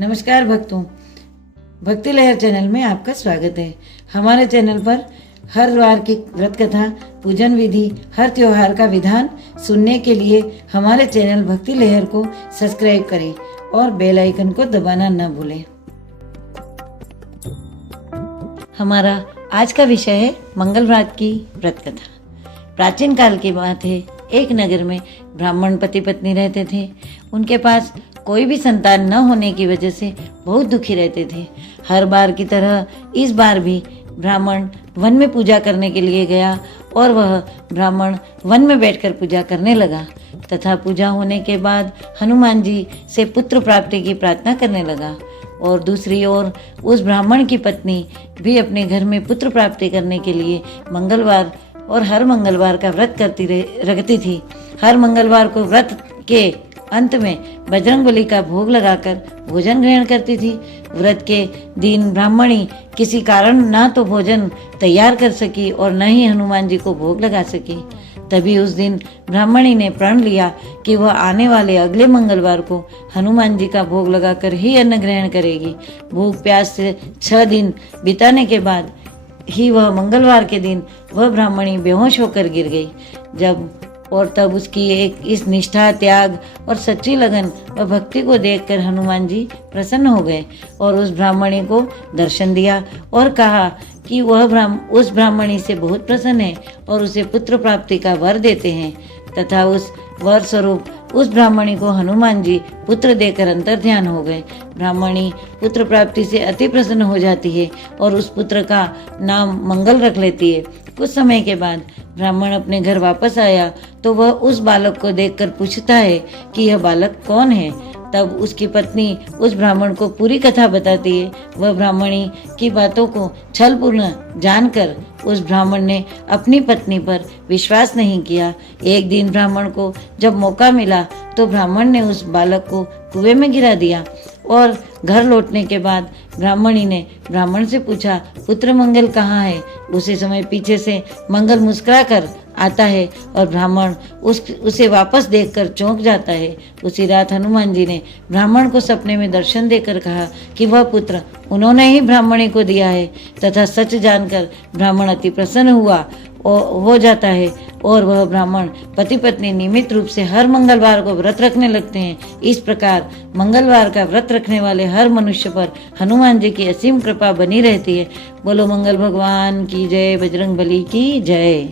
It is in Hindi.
नमस्कार भक्तों, भक्ति लहर चैनल में आपका स्वागत है। हमारे चैनल पर हर वार की व्रत कथा, पूजन विधि, हर त्योहार का विधान सुनने के लिए हमारे चैनल भक्ति लहर को सब्सक्राइब करें और बेल आइकन को दबाना न भूलें। हमारा आज का विषय है मंगलवार की व्रत कथा। प्राचीन काल की बात है, एक नगर में ब्राह्मण पति पत्नी रहते थे। उनके पास कोई भी संतान न होने की वजह से बहुत दुखी रहते थे। हर बार की तरह इस बार भी ब्राह्मण वन में पूजा करने के लिए गया और वह ब्राह्मण वन में बैठकर पूजा करने लगा तथा पूजा होने के बाद हनुमान जी से पुत्र प्राप्ति की प्रार्थना करने लगा। और दूसरी ओर उस ब्राह्मण की पत्नी भी अपने घर में पुत्र प्राप्ति करने के लिए मंगलवार और हर मंगलवार का व्रत रखती थी। हर मंगलवार को व्रत के अंत में बजरंगबली का भोग लगाकर भोजन ग्रहण करती थी। व्रत के दिन ब्राह्मणी किसी कारण ना तो भोजन तैयार कर सकी और न ही हनुमान जी को भोग लगा सकी। तभी उस दिन ब्राह्मणी ने प्रण लिया कि वह आने वाले अगले मंगलवार को हनुमान जी का भोग लगाकर ही अन्न ग्रहण करेगी। भूख प्यास से 6 दिन बिताने के बाद ही वह मंगलवार के दिन वह ब्राह्मणी बेहोश होकर गिर गई। तब उसकी इस निष्ठा, त्याग और सच्ची लगन व भक्ति को देखकर हनुमान जी प्रसन्न हो गए और उस ब्राह्मणी को दर्शन दिया और कहा कि वह उस ब्राह्मणी से बहुत प्रसन्न है और उसे पुत्र प्राप्ति का वर देते हैं तथा उस वर स्वरूप उस ब्राह्मणी को हनुमान जी पुत्र देकर अंतर ध्यान हो गए। ब्राह्मणी पुत्र प्राप्ति से अति प्रसन्न हो जाती है और उस पुत्र का नाम मंगल रख लेती है। कुछ समय के बाद ब्राह्मण अपने घर वापस आया तो वह उस बालक को देखकर पूछता है कि यह बालक कौन है। तब उसकी पत्नी उस ब्राह्मण को पूरी कथा बताती है। वह ब्राह्मणी की बातों को छलपूर्ण जानकर उस ब्राह्मण ने अपनी पत्नी पर विश्वास नहीं किया। एक दिन ब्राह्मण को जब मौका मिला तो ब्राह्मण ने उस बालक को कुएं में गिरा दिया और घर लौटने के बाद ब्राह्मणी ने ब्राह्मण से पूछा, पुत्र मंगल कहाँ है। उसी समय पीछे से मंगल मुस्कुरा कर आता है और ब्राह्मण उसे वापस देखकर चौंक जाता है। उसी रात हनुमान जी ने ब्राह्मण को सपने में दर्शन देकर कहा कि वह पुत्र उन्होंने ही ब्राह्मणी को दिया है तथा सच जानकर ब्राह्मण अति प्रसन्न हो जाता है और वह ब्राह्मण पति पत्नी नियमित रूप से हर मंगलवार को व्रत रखने लगते हैं। इस प्रकार मंगलवार का व्रत रखने वाले हर मनुष्य पर हनुमान जी की असीम कृपा बनी रहती है। बोलो मंगल भगवान की जय, बजरंगबली की जय।